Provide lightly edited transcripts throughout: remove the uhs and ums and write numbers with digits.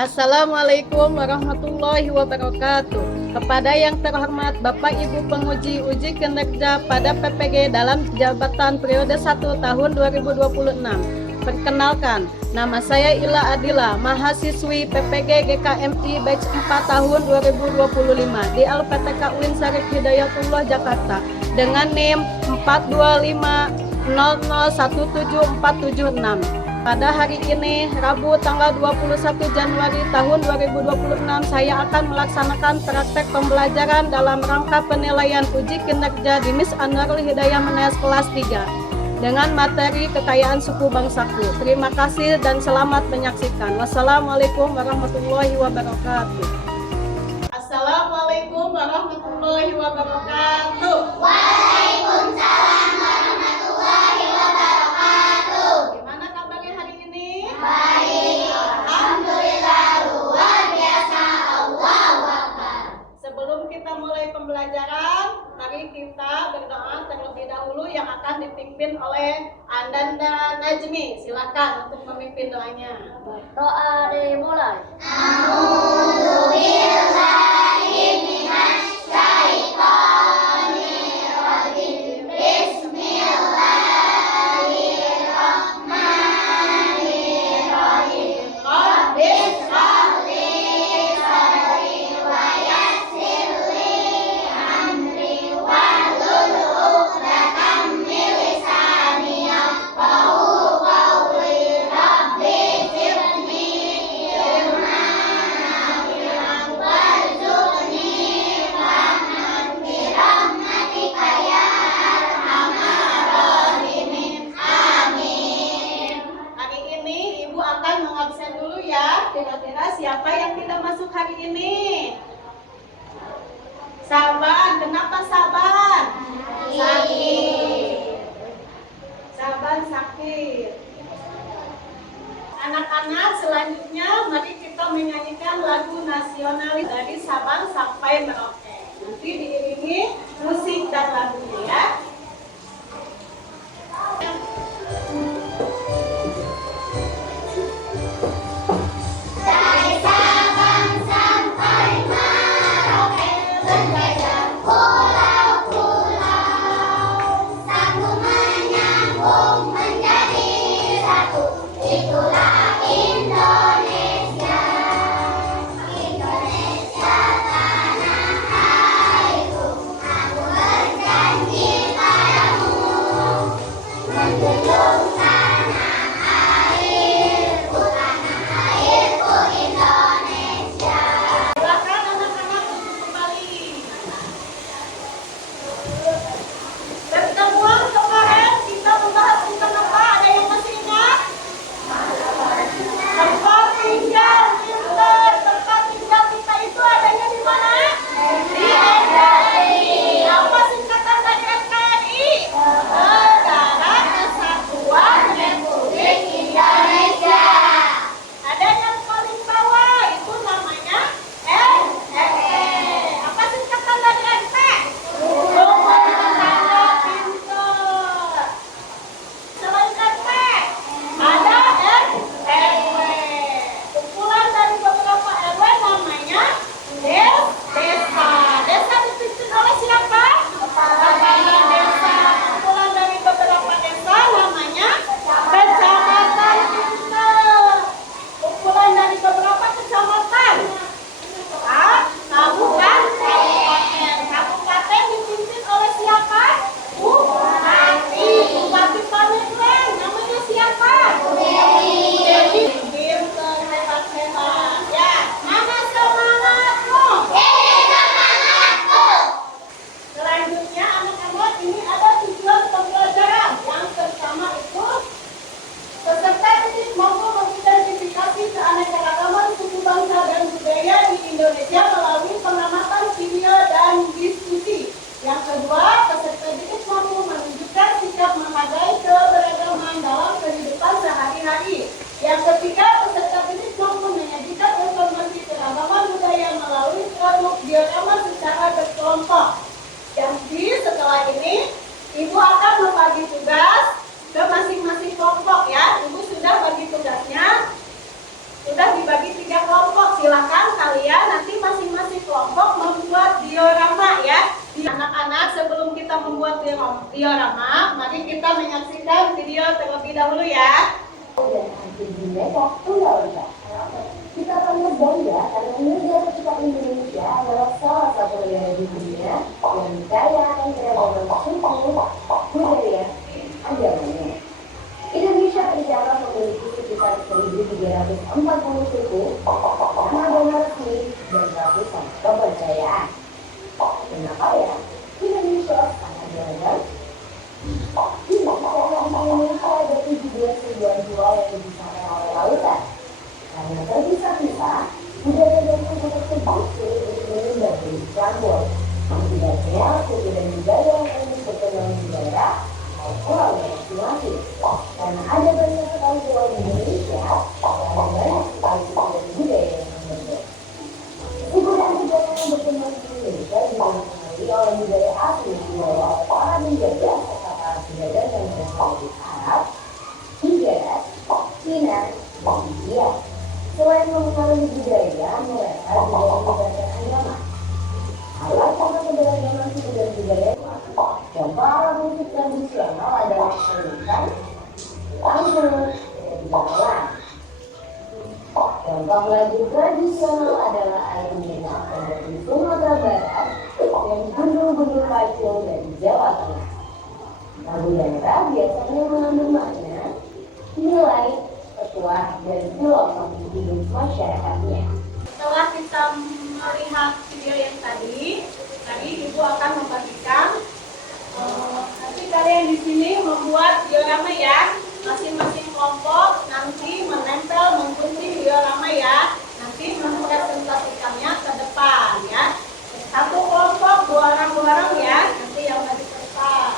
Assalamualaikum warahmatullahi wabarakatuh. Kepada yang terhormat Bapak Ibu penguji uji kinerja pada PPG dalam jabatan periode 1 tahun 2026. Perkenalkan, nama saya Ila Adila, mahasiswi PPG GKMI batch 4 tahun 2025 di LPTK UIN Syarif Hidayatullah Jakarta dengan NIM 42500174776. Pada hari ini, Rabu tanggal 21 Januari tahun 2026, saya akan melaksanakan praktek pembelajaran dalam rangka penilaian uji kinerja di Miss Anwarul Hidayah Menes kelas 3 dengan materi kekayaan suku bangsaku. Terima kasih dan selamat menyaksikan. Wassalamualaikum warahmatullahi wabarakatuh. Assalamualaikum warahmatullahi wabarakatuh. Waalaikumsalam warahmatullahi wabarakatuh. Gimana kabarnya hari ini? Baik, alhamdulillah, luar biasa, Allahu Akbar. Sebelum kita mulai pembelajaran, mari kita berdoa terlebih dahulu yang akan dipimpin oleh Andanda Najmi. Silakan untuk memimpin doanya. Doa dimulai. A'udzubillahi minasy syaithanir rajim. Bismillahirrahmanirrahim. Rabbis shrah li sadri wa yassir li amri wahlul 'uqdatam min lisani yafqahu qawli. Rabbi zidni ilman nafi'an warzuqni fahman birahmatika ya arhamar rahimin. Amin. Hari ini Ibu akan mengabsen dulu ya. Kira-kira siapa yang tidak masuk hari ini? Saban. Kenapa Saban? Sakit. Saban sakit. Anak-anak, selanjutnya mari kita menyanyikan lagu nasionalis dari Sabang sampai Merauke. Nanti diiringi musik dan lagunya ya. Dari Sabang sampai Merauke, berbagai pulau-pulau, satu menyambung menjadi satu. Itulah Indonesia. Indonesia tanah airku, aku berjanji padamu, menjunjung tanah airku, Indonesia. Silakan anak-anak untuk kembali. Pertemuan kemarin kita membahas tentang apa? Ada yang masih ingat? Tempat tinggal kita. Tempat tinggal kita itu adanya di mana? Di NKRI. Apa singkatan dari NKRI? Negara Kesatuan Republik Indonesia. Ada yang paling bawah itu namanya NTE. Apa singkatan dari NT? Rumah Tangga Pintar. Selain NT, ada RW. Kumpulan dari beberapa RW namanya desa. Desa dipimpin oleh siapa? Kepala desa. Kumpulan dari beberapa desa namanya kecamatan Pintar. Kumpulan dari beberapa kecamatan. Kabupaten. Kabupaten dipimpin oleh siapa? Bupati. Bupati Pandeglang namanya siapa? Dewi. Pintar, hebat-hebat. Ya, mana semangatmu? Semangatku. Selanjutnya anak-anak, ini ada tujuan pembelajaran. Yang pertama itu peserta didik mampu mengidentifikasi keanekaragaman suku bangsa dan budaya di Indonesia melalui pengamatan video dan diskusi. Yang kedua, peserta didik mampu menunjukkan sikap menghargai keberagaman dalam kehidupan sehari-hari. Yang ketiga, peserta didik mampu menyajikan informasi keragaman budaya melalui produk diorama secara berkelompok. Jadi setelah ini, Ibu akan membagi tugas ke masing-masing kelompok ya. Ibu sudah bagi tugasnya, sudah dibagi 3 kelompok. terlebih dahulu ya. Dan hasil bineka tunggal ika. Kita akan berbangga karena negara kita Indonesia adalah salah satu negara di dunia yang kaya akan keragaman suku, budaya, agamanya. Indonesia tercatat memiliki sekitar 1.340 suku, agama resmi, dan ratusan kepercayaan. Kenapa ya? Indonesia sangat beragam. Di Indonesia ada 17 ribuan pulau yang dipisahkan oleh lautan. Karena terpisah-pisah, budaya dan suku tersebut sulit untuk menyebar dan dicampur. Akibatnya, suku dan budaya yang ingin berkembang di daerah atau pulaunya masing-masing. Karena ada banyak sekali pulau di Indonesia, ada banyak sekali suku dan budaya yang berbeda. Suku dan budaya yang berkembang di Indonesia juga dipengaruhi oleh budaya asli dibawa oleh para penjajah serta para penjajah yang berasal dari Arab, Hijaz, Cina, dan India. Selain mengenali budaya, mereka juga menyebarkan agama. Alat contoh keberagaman suku dan budaya, contoh alat musik tradisional adalah kerukan, angklung, dan gamelan. Contoh lagu tradisional adalah air minyak dari Sumatera Barat dan gunung-gunung Pacul dari Jawa Tengah. Lagu daerah biasanya mengandung makna, nilai, petuah, dan filosofi hidup masyarakatnya. Setelah kita melihat video yang tadi Ibu akan membagikan nanti kalian di sini membuat diorama ya. Masing-masing kelompok nanti menempel menggunting diorama ya. Nanti mempresentasikannya ke depan ya. Satu kelompok 2 orang ya. Nanti yang maju ke depan.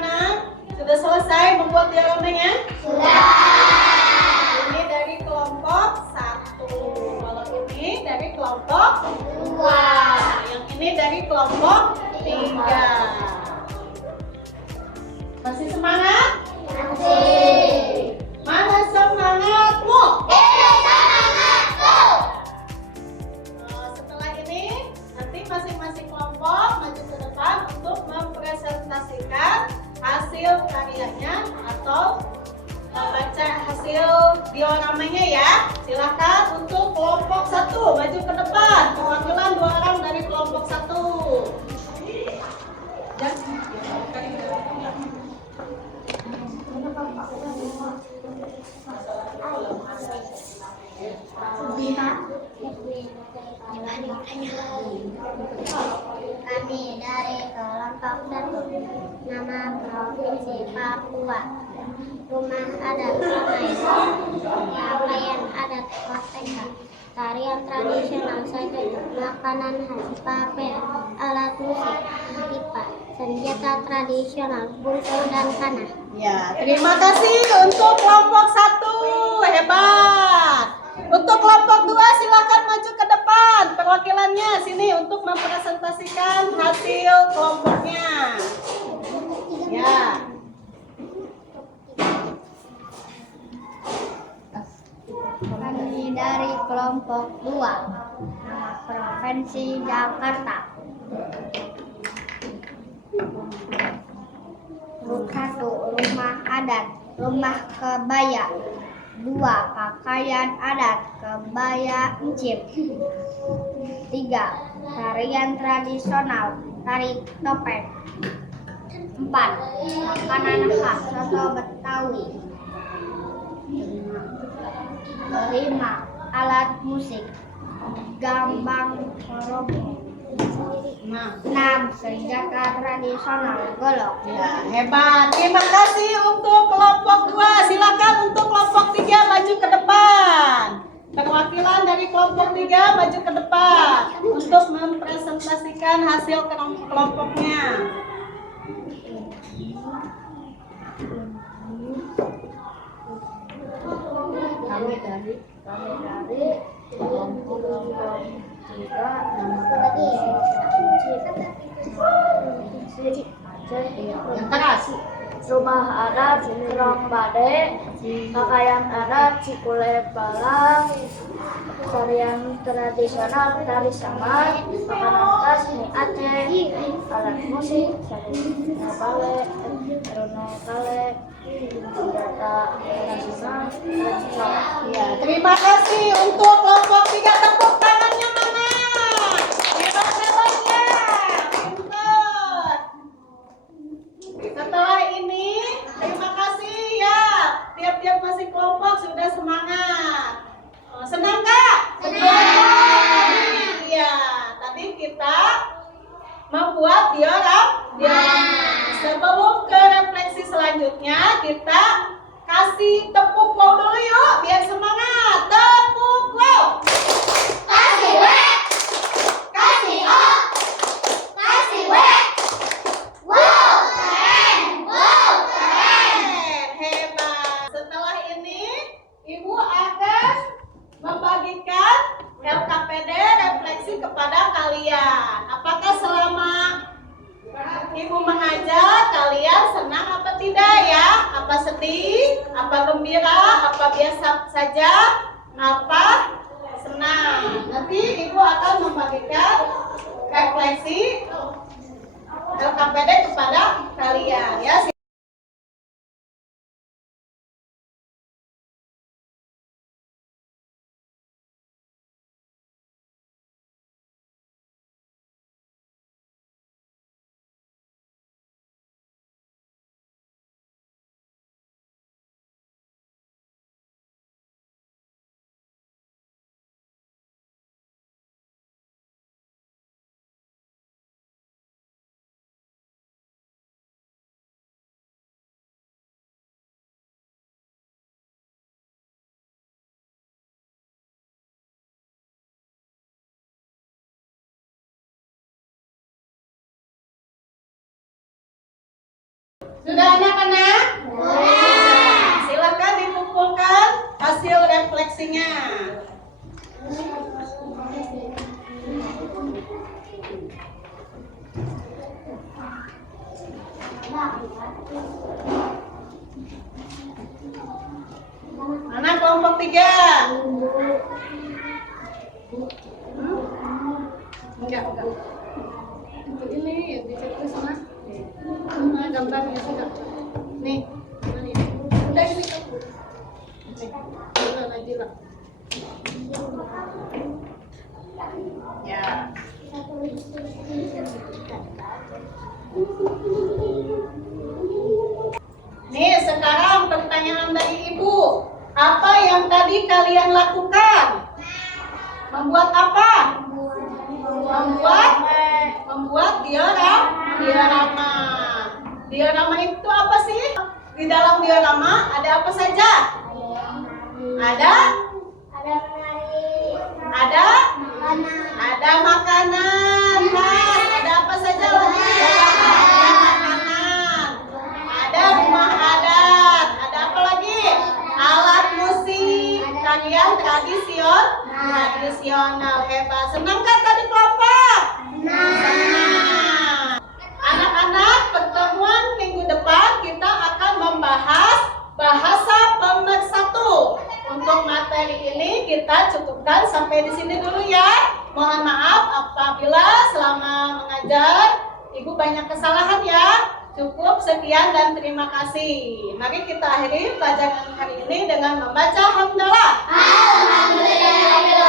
anak-anak? Sudah selesai membuat dioramanya? Sudah. Ini dari kelompok 1. Kalau ini dari kelompok 2. Yang ini dari kelompok 3. Masih semangat? Masih. Mana semangatmu? Semangatku. Setelah ini, nanti masing-masing kelompok maju ke depan untuk mempresentasikan hasil karyanya atau membaca hasil dioramanya ya. Silakan untuk kelompok 1 maju ke depan. Perwakilan 2 orang dari kelompok 1. Kami dari kelompok 1, nama provinsi Papua, rumah adat Pamaiso, pakaian adat Koteka, tarian tradisional saja, makanan khas Papua, alat musik pipa, senjata tradisional bungkul dan panah. Ya, terima kasih untuk kelompok 1. Hebat. Untuk kelompok 2 silakan maju ke depan. Perwakilannya sini untuk mempresentasikan hasil kelompoknya. Ya. Kami dari kelompok 2, nama provinsi Jakarta. Satu, rumah adat, rumah kebaya. 2, pakaian adat, kebaya encim. 3, tarian tradisional, tari topeng. 4, makanan khas soto Betawi. 5, alat musik, gambang korobo. 6, senjata tradisional golok. Ya, hebat. Terima kasih untuk kelompok 2. Silakan untuk kelompok 3 maju ke depan. Perwakilan dari kelompok 3 maju ke depan untuk mempresentasikan hasil kelompoknya. Kami dari kelompok 3 Yang keras. rumah adat Kerong Bade, pakaian adat Cikule Balang, tarian tradisional tari saman, makanan khas mie Aceh, alat musik sarina bale, rune kale, senjata tradisional tradisional. Ya, terima kasih untuk kelompok 3. Tepuk tangannya mana? Hebat-hebatnya. Pintar. Setelah ini, terima kasih ya. Tiap-tiap masing kelompok sudah semangat. Senang Kak? Senang. Iya, tadi kita membuat diorama. Sebelum ke refleksi selanjutnya, kita kasih tepuk wow dulu yuk, biar semangat. Tepuk wow. Kasih wek. Kasih oh. Kasih wek. Wow, keren. Wow, keren. Hebat. Setelah ini, Ibu akan membagikan LKPD refleksi kepada kalian. Apakah selama Ibu mengajar kalian senang apa tidak ya? Apa sedih? Apa gembira? Apa biasa saja? Apa senang? Nanti Ibu akan membagikan refleksi LKPD kepada kalian ya. anak-anak? Silakan dikumpulkan hasil refleksinya. Mana kelompok 3? Enggak. Ini dicek sana. Mana gambarnya juga? Nih. Udah ini. Udah Najila. Ya. Nih, sekarang pertanyaan dari Ibu. Apa yang tadi kalian lakukan? Membuat apa? Membuat diorama. Diorama itu apa sih? Di dalam diorama ada apa saja? Ada makanan. Mas, ada apa saja lagi? Ada makanan. Ada rumah adat. Ada apa lagi? Alat musik. Tarian tradisional. Hebat. Senangkah tadi kelompok? Senang. Anak-anak, pertemuan minggu depan kita akan membahas bahasa pemersatu. Untuk materi ini kita cukupkan sampai di sini dulu ya. Mohon maaf apabila selama mengajar Ibu banyak kesalahan ya. Cukup sekian dan terima kasih. Mari kita akhiri pelajaran hari ini dengan membaca hamdalah. Alhamdulillah.